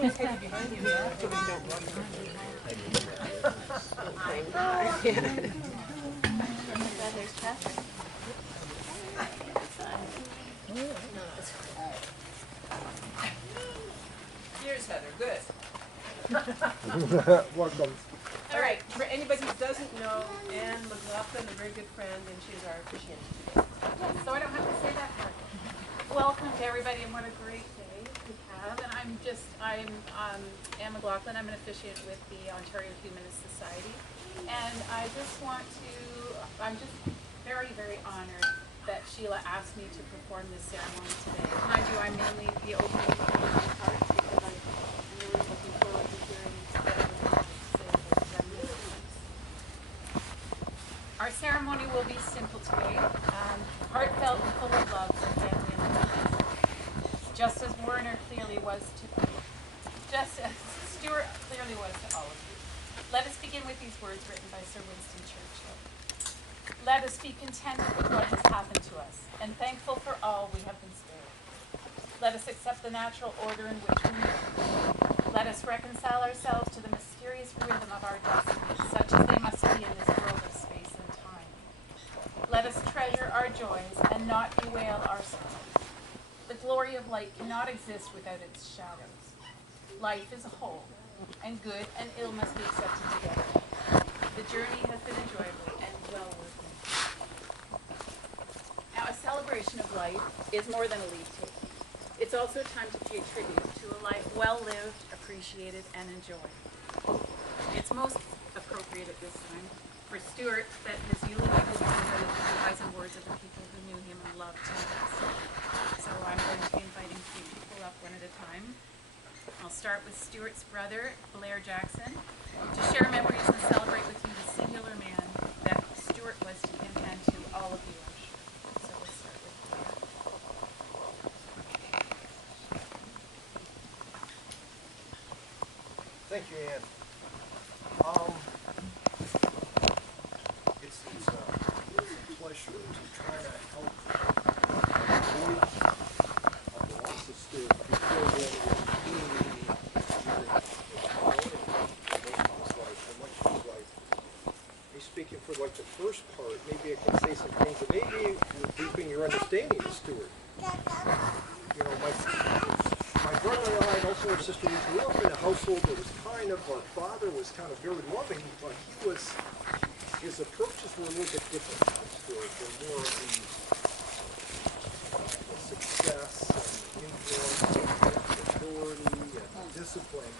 always good to be behind you, yeah. So we don't run. There's Catherine. Here's Heather, good. Welcome. All right, for anybody who doesn't know, Anne McLaughlin, a very good friend, and she's our officiant today. So I don't have to say that part. Welcome to everybody, and what a great day we have. And I'm Anne McLaughlin. I'm an officiant with the Ontario Humanist Society. And I'm just very, very honored that Sheila asked me to perform this ceremony today. Mind you, I'm mainly the opening part because I'm really looking forward to hearing what everyone has to say about reminiscence. Our ceremony will be simple today, heartfelt and full of love for family and friends. Just as Stuart clearly was to all of you. Let us begin with these words written by Sir Winston Churchill. Let us be contented with what has happened to us, and thankful for all we have been spared. Let us accept the natural order in which we live. Let us reconcile ourselves to the mysterious rhythm of our destinies, such as they must be in this world of space and time. Let us treasure our joys and not bewail our sorrows. The glory of light cannot exist without its shadows. Life is a whole, and good and ill must be accepted together. The journey has been enjoyable and well worth it. Now, a celebration of life is more than a leave-taking. It's also a time to pay tribute to a life well-lived, appreciated, and enjoyed. It's most appropriate at this time for Stuart that his eulogy will be devoted to the eyes and words of the people who knew him and loved him best. So I'm going to be inviting 3 people up one at a time. I'll start with Stuart's brother, Blair Jackson, to share memories and celebrate with you the singular man that Stuart was to him and to all of you, I'm sure. So we'll start with Blair. Thank you, Anne. It's a pleasure to try to help avoid the loss of Stuart before then speaking for like the first part, maybe I can say some things that maybe will deepen your understanding of Stuart. You know, my brother and I, and also our sister, we grew up in a household that was kind of, our father was kind of very loving, but his approaches were a little bit different from Stuart. They're more of the success and influence and authority and discipline.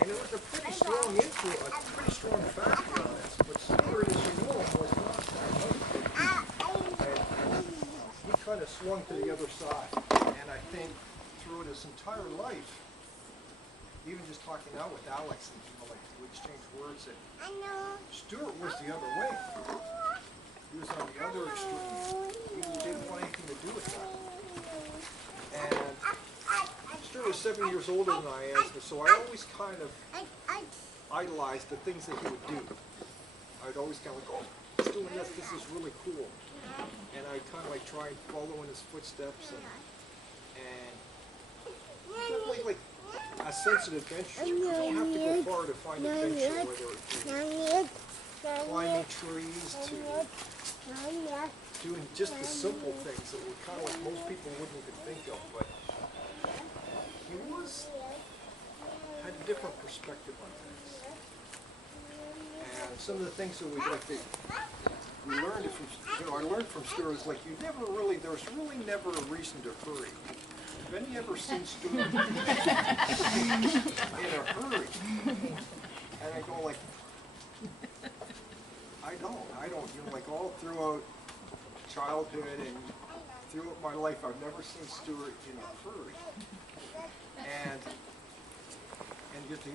And it was a pretty strong influence, a pretty strong factor on us. But Stuart, as you know, was not that way. And he kind of swung to the other side. And I think through his entire life, even just talking out with Alex and like we exchanged words, that Stuart was the other way. He was on the other extreme. He didn't want anything to do with that. And Stuart was 7 years older than I am, so I always kind of idolized the things that he would do. I'd always kind of like, oh, he's doing this is really cool. And I'd kind of like try and follow in his footsteps and definitely like a sense of adventure. You don't have to go far to find adventure, whether it's climbing trees to doing just the simple things that were kind of like most people wouldn't even think of. But he had a different perspective on things. And some of the things that we learned from, I learned from Stuart is like there's really never a reason to hurry. Have any ever seen Stuart in a hurry? And I go like, I don't, like all throughout childhood and throughout my life, I've never seen Stuart in a hurry. And just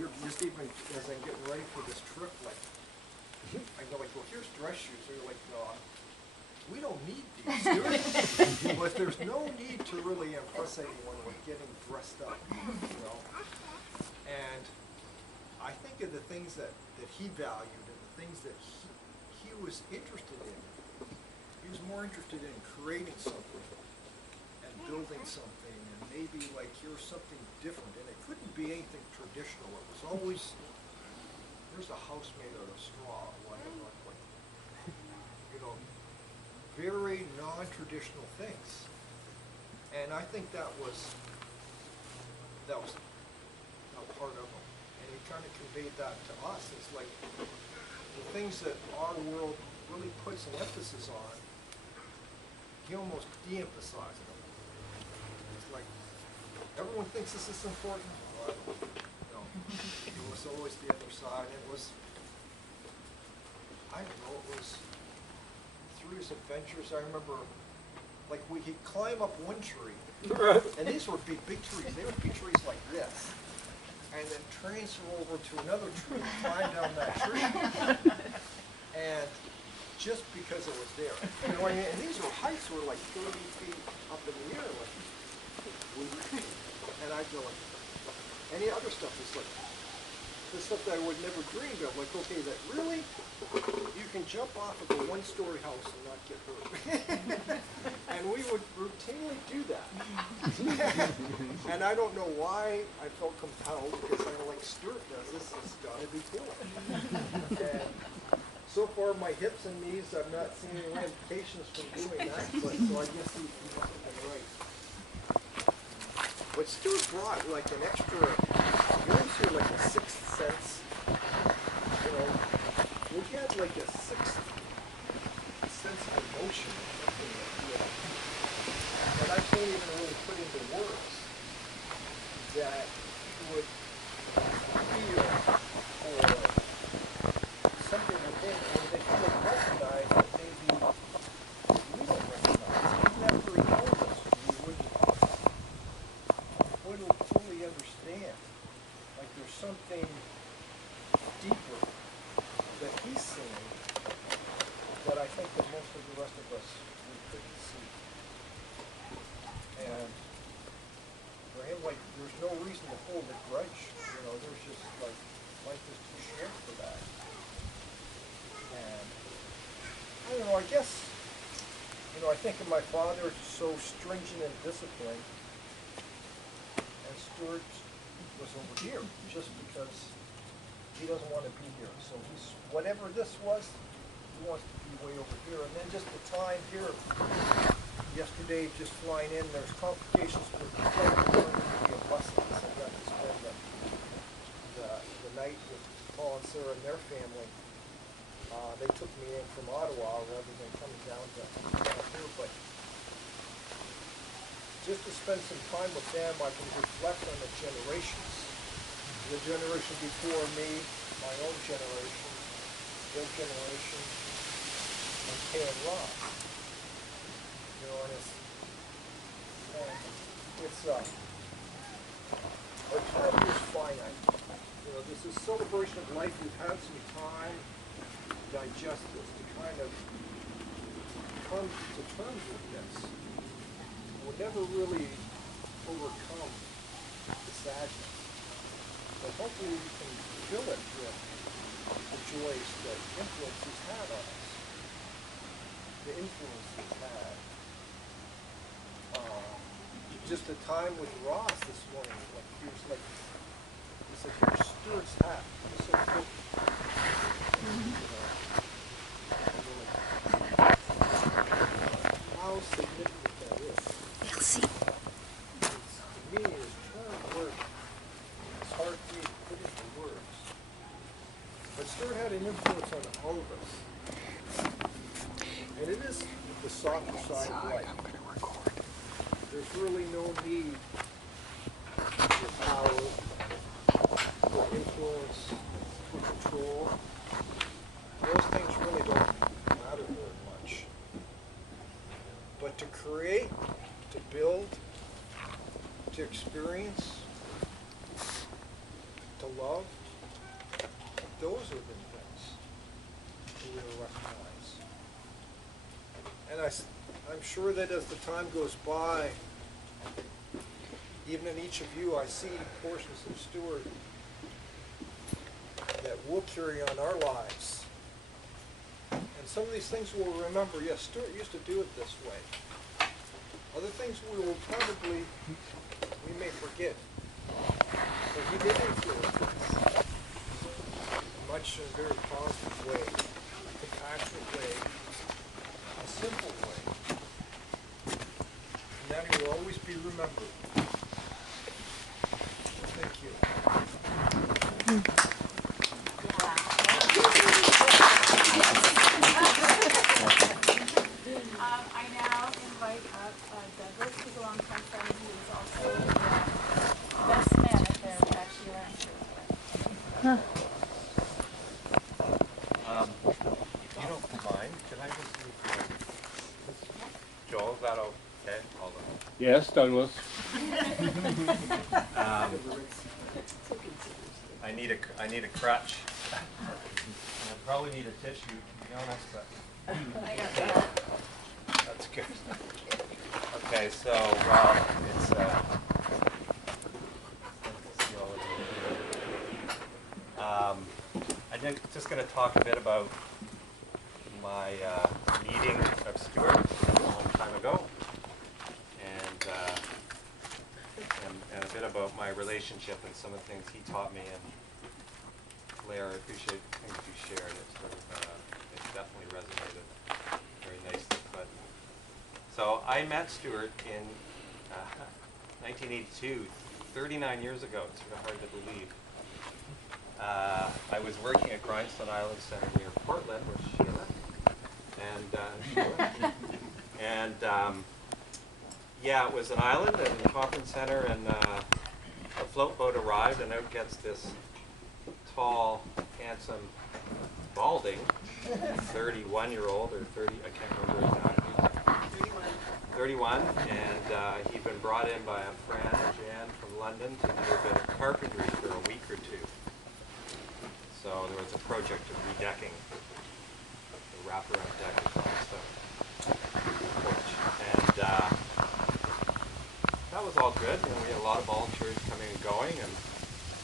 even as I'm getting ready for this trip, like, I go like, well, here's dress shoes. They're like, we don't need these, Stuart. But there's no need to really impress anyone with getting dressed up, you know. And I think of the things that he valued and the things that he was interested in. He was more interested in creating something and building something and maybe be like, here's something different, and it couldn't be anything traditional. It was always, here's a house made out of straw, like, you know, very non-traditional things. And I think that was a part of them. And he kind of conveyed that to us. It's like the things that our world really puts an emphasis on, he almost de-emphasized them. It's like, everyone thinks this is important. Well, no, it was always the other side. It was, I don't know, it was through his adventures. I remember, like, he'd climb up one tree, and these would be big trees. They would be trees like this, and then transfer over to another tree, climb down that tree, and just because it was there. You know what I mean? And these were heights were like 30 feet up in the air, like, and I'd go like, any other stuff is like, the stuff that I would never dreamed of, like, okay, that really, you can jump off of a one-story house and not get hurt. And we would routinely do that. And I don't know why I felt compelled, because I'm like, Stuart does this, it's gotta be cool. And so far, my hips and knees, I've not seen any ramifications from doing that, but so I guess he must have been right. But Stuart brought like an extra, you always hear like a sixth sense, you know, we had like a sixth sense of emotion or something that I can't even really put into words, that would feel or something within, and that he would recognize that maybe we don't recognize. Even after he told us, we wouldn't fully understand. Like there's something deeper that he's seeing that I think that most of the rest of us we couldn't see. And for him, like, there's no reason to hold a grudge. You know, there's just like, life is too short for that. And I don't know, I guess, you know, I think of my father so stringent and disciplined, and Stuart was over here just because he doesn't want to be here. So he's, whatever this was, he wants to be way over here. And then just the time here, yesterday just flying in, there's complications with the flight going to be a busing. So I got to spend the night with Paul and Sarah and their family. They took me in from Ottawa rather than coming down here, but just to spend some time with them, I can reflect on the generations. The generation before me, my own generation, their generation, and Kay and Rob. You know, and it's our time is finite. You know, this is celebration of life. We've had some time to digest this, to kind of come to terms with this. We'll never really overcome the sadness, but hopefully we can fill it with the joys that influence he's had on us. The influence he's had. Just the time with Ross this morning, like he was like, here's Stuart's hat. It's so cool. How significant that is. Merci. To me, it's hard for me to put into words. But Stuart had an influence on all of us. And it is the softer side of life. There's really no need for power, for influence, for control. Those things really don't matter very much. But to create, to build, to experience, to love, those are the things that we will recognize. And I'm sure that as the time goes by, even in each of you, I see portions of Stuart that will carry on our lives. And some of these things we'll remember, yes, Stuart used to do it this way. Other things we will probably, we kid. So he did influence us, much in a very positive way, a compassionate way, a simple way. And that will always be remembered. Thank you. I now invite up Douglas, who's a longtime friend, who is also the best man at their actually If you don't mind, could I just leave Joel, is that okay? Hold on. Yes, Douglas. I need a crutch. I probably need a tissue, to be honest, but that's good. Okay, so it's I'm just going to talk a bit about my meeting of Stuart a long time ago, and a bit about my relationship and some of the things he taught me. And Claire, I appreciate the things you shared. It definitely resonated very nicely. But so I met Stuart in 1982, 39 years ago. It's sort of hard to believe. I was working at Grindstone Island Center near Portland with Sheila and yeah, it was an island and a conference center, and a float boat arrived, and out gets this tall, handsome, balding 31-year-old or 30, I can't remember exactly. 31, and he'd been brought in by a friend, Jan, from London, to do a bit of carpentry for a week or two. So there was a project of redecking the wraparound deck of the porch. And that was all good. And we had a lot of volunteers coming and going. And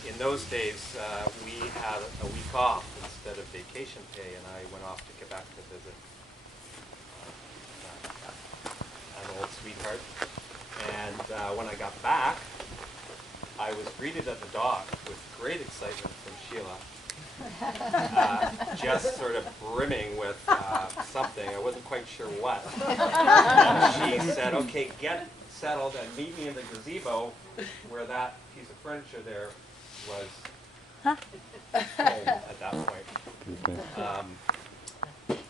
in those days, we had a week off instead of vacation pay, and I went off to Quebec to visit an old sweetheart. And when I got back, I was greeted at the dock with great excitement from Sheila. Just sort of brimming with something. I wasn't quite sure what. She said, okay, get settled and meet me in the gazebo where that piece of furniture there was home at that point.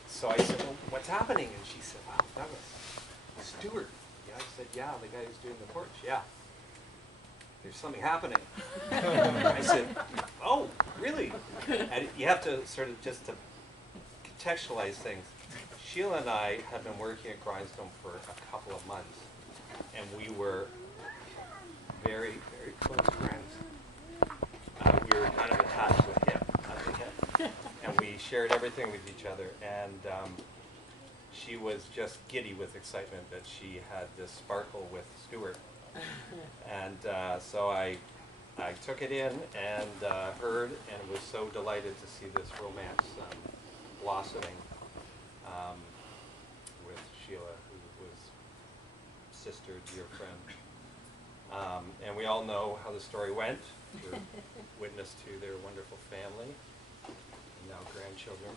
So I said, well, what's happening? And she said, wow, that was Stuart. Yeah, I said, yeah, the guy who's doing the porch, yeah. There's something happening. I said, oh, really? And you have to sort of just to contextualize things. Sheila and I had been working at Grindstone for a couple of months, and we were very, very close friends. We were kind of attached with him at the hip, and we shared everything with each other. And she was just giddy with excitement that she had this sparkle with Stuart. And so I took it in and heard, and was so delighted to see this romance blossoming with Sheila, who was sister, dear friend. And we all know how the story went. We're witness to their wonderful family and now grandchildren.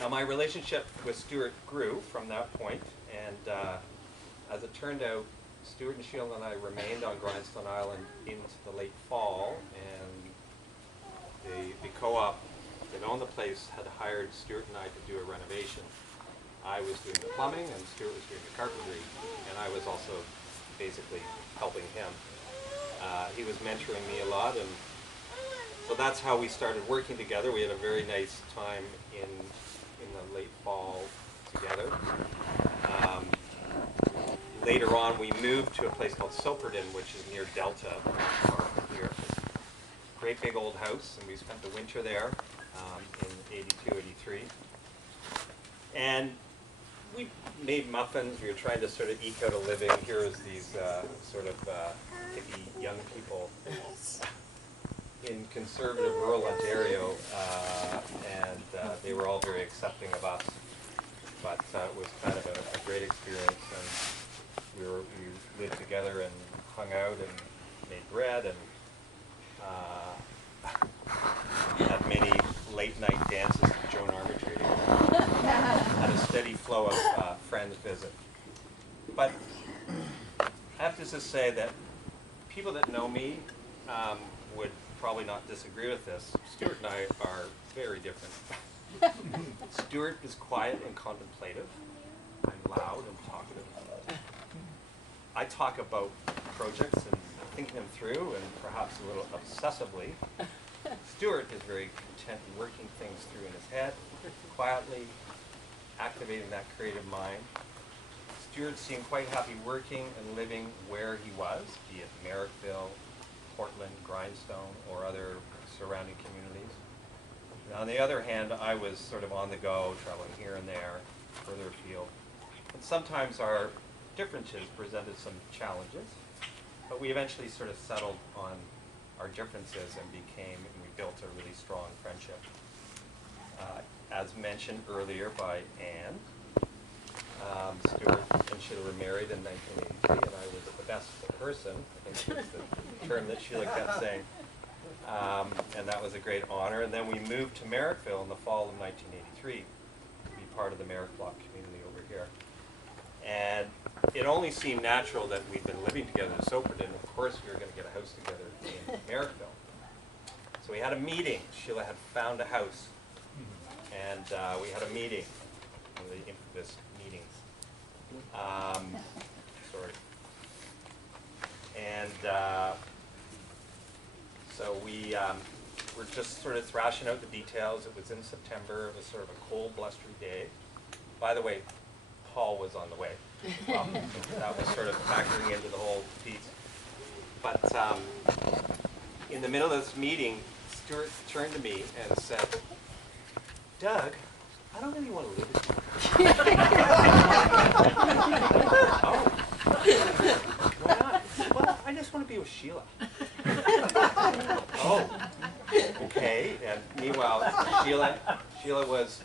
Now my relationship with Stuart grew from that point, and as it turned out, Stuart and Sheila and I remained on Grindstone Island into the late fall, and the co-op that owned the place had hired Stuart and I to do a renovation. I was doing the plumbing, and Stuart was doing the carpentry, and I was also basically helping him. He was mentoring me a lot, and so that's how we started working together. We had a very nice time in the late fall together. Later on, we moved to a place called Soperton, which is near Delta, far from here. Great big old house, and we spent the winter there in 82, 83. And we made muffins. We were trying to sort of eke out a living. Here was these sort of hippie young people in conservative rural Ontario, and they were all very accepting of us. But it was kind of a great experience, and we lived together and hung out and made bread and had many late night dances with Joan Armatrading. Had a steady flow of friends visit. But I have to just say that people that know me would probably not disagree with this. Stuart and I are very different. Stuart is quiet and contemplative. I'm loud and talkative. I talk about projects and thinking them through, and perhaps a little obsessively. Stuart is very content in working things through in his head, quietly activating that creative mind. Stuart seemed quite happy working and living where he was, be it Merrickville, Portland, Grindstone, or other surrounding communities. Now, on the other hand, I was sort of on the go, traveling here and there, further afield. And sometimes our differences presented some challenges, but we eventually sort of settled on our differences and we built a really strong friendship. As mentioned earlier by Anne, Stuart and Sheila were married in 1983, and I was the best person, I think was the term that Sheila kept saying. And that was a great honor. And then we moved to Merrickville in the fall of 1983 to be part of the Merrick Block community over here. And it only seemed natural that we'd been living together in Soperton. Of course, we were going to get a house together in Merrickville. So we had a meeting. Sheila had found a house. And we had a meeting, one of the infamous meetings. So we were just sort of thrashing out the details. It was in September. It was sort of a cold, blustery day. By the way, Paul was on the way. Well, that was sort of factoring into the whole piece. But in the middle of this meeting, Stuart turned to me and said, "Doug, I don't really want to live with you." Oh. Why not? Well, I just want to be with Sheila. Oh. Okay. And meanwhile, Sheila was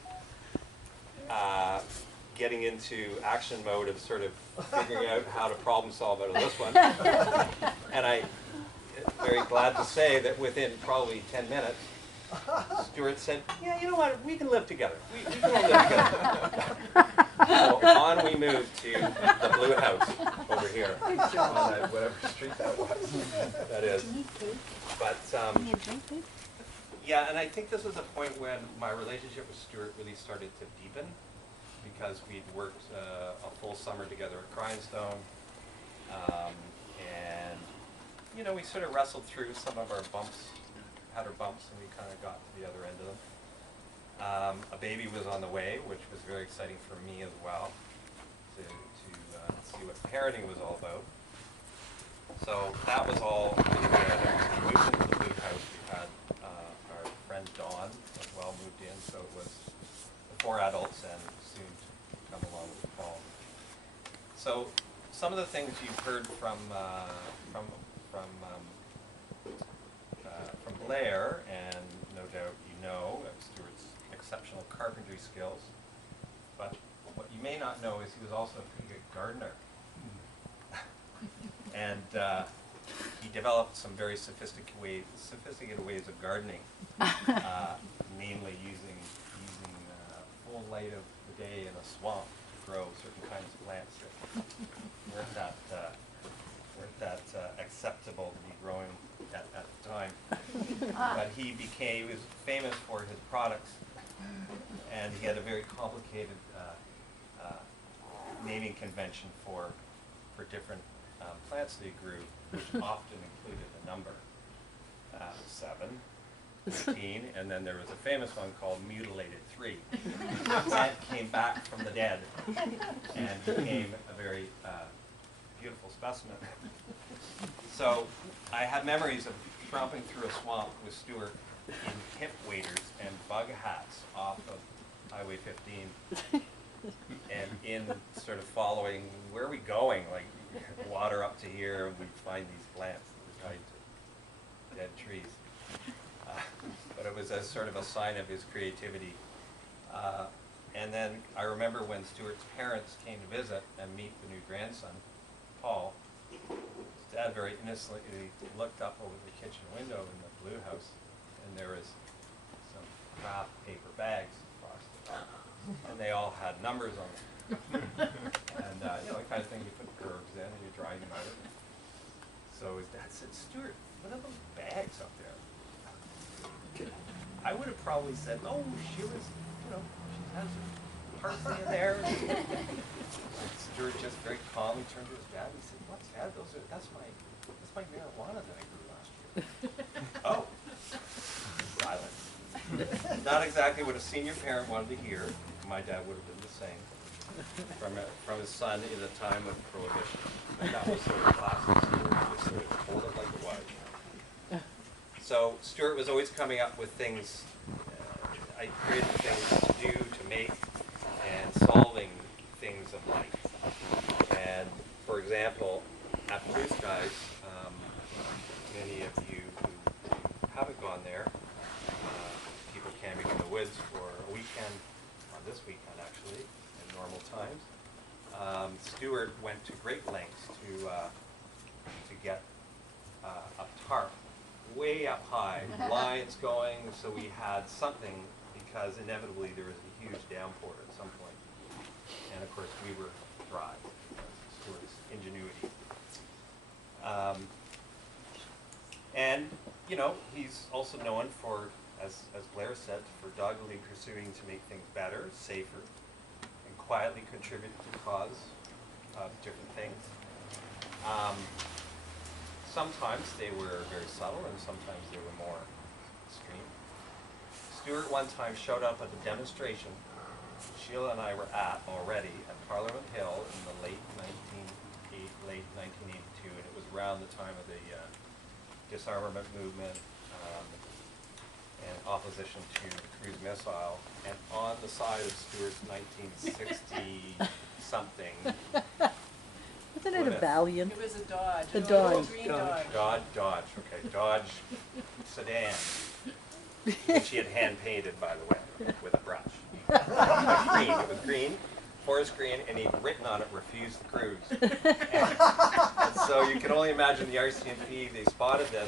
getting into action mode of sort of figuring out how to problem solve out of this one. And I'm very glad to say that within probably 10 minutes, Stuart said, "Yeah, you know what, we can live together. We can all live together." So on we moved to the Blue House over here on whatever street that was. That is. But yeah, and I think this was a point when my relationship with Stuart really started to deepen, because we'd worked a full summer together at Grindstone, and you know, we sort of wrestled through some of our bumps. Had our bumps, and we kind of got to the other end of them. A baby was on the way, which was very exciting for me as well, to see what parenting was all about. So that was all really good. We moved into the Blue House. We had our friend Dawn as well moved in, so it was the 4 adults and soon to come along with Paul. So some of the things you've heard from Blair, and no doubt you know of Stuart's exceptional carpentry skills, but what you may not know is he was also a pretty good gardener. And he developed some very sophisticated ways of gardening, namely using full light of the day in a swamp to grow certain kinds of plants that weren't that acceptable to be growing at the time. But he was famous for his products, and he had a very complicated naming convention for different plants that he grew, which often included a number, 7, 15, and then there was a famous one called Mutilated 3. The plant came back from the dead and became a very beautiful specimen. So I had memories of tromping through a swamp with Stuart in hip waders and bug hats off of Highway 15, and in sort of following, where are we going? Like water up to here, and we'd find these plants that were tied to dead trees. But it was a sort of a sign of his creativity. And then I remember when Stuart's parents came to visit and meet the new grandson, Paul, his dad Dad very innocently looked up over the kitchen window in the blue house, and there was some craft paper bags across the top, and they all had numbers on them. And you know, the kind of thing you put herbs in and you dry them out. So his dad said, "Stuart, what are those bags up there?" I would have probably said, "Oh, she was, you know, she has a parsley in there." And Stuart just very calmly turned to his dad and said, "What's that? That's my marijuana that I grew last year." Oh, silence. Not exactly what a senior parent wanted to hear. My dad would have done the same from his son in a time of prohibition. But that was sort of classic Stuart, just sort of told it like it was. So Stuart was always coming up with things, I created things to do, to make, and solving things of life. And for example, at Blue Skies, many of you who haven't gone there, people camping in the woods for a weekend, on this weekend actually, in normal times. Stuart went to great lengths to get a tarp way up high, lines going, so we had something, because inevitably there was a huge downpour at some point. And of course we were dry, Stuart's ingenuity. And, you know, he's also known for, as Blair said, for doggedly pursuing to make things better, safer, and quietly contribute to the cause of different things. Sometimes they were very subtle, and sometimes they were more extreme. Stuart one time showed up at a demonstration Sheila and I were at already at Parliament Hill in the late 1982, and it was around the time of the disarmament movement and opposition to cruise missile. And on the side of Stuart's 1960-something Wasn't it a Valiant? It was a Dodge. A Dodge. Green Dodge. Dodge, okay, Dodge sedan, which he had hand-painted, by the way, with a brush. It was green, forest green, and he'd written on it, "Refuse the cruise." And so you can only imagine the RCMP, they spotted this,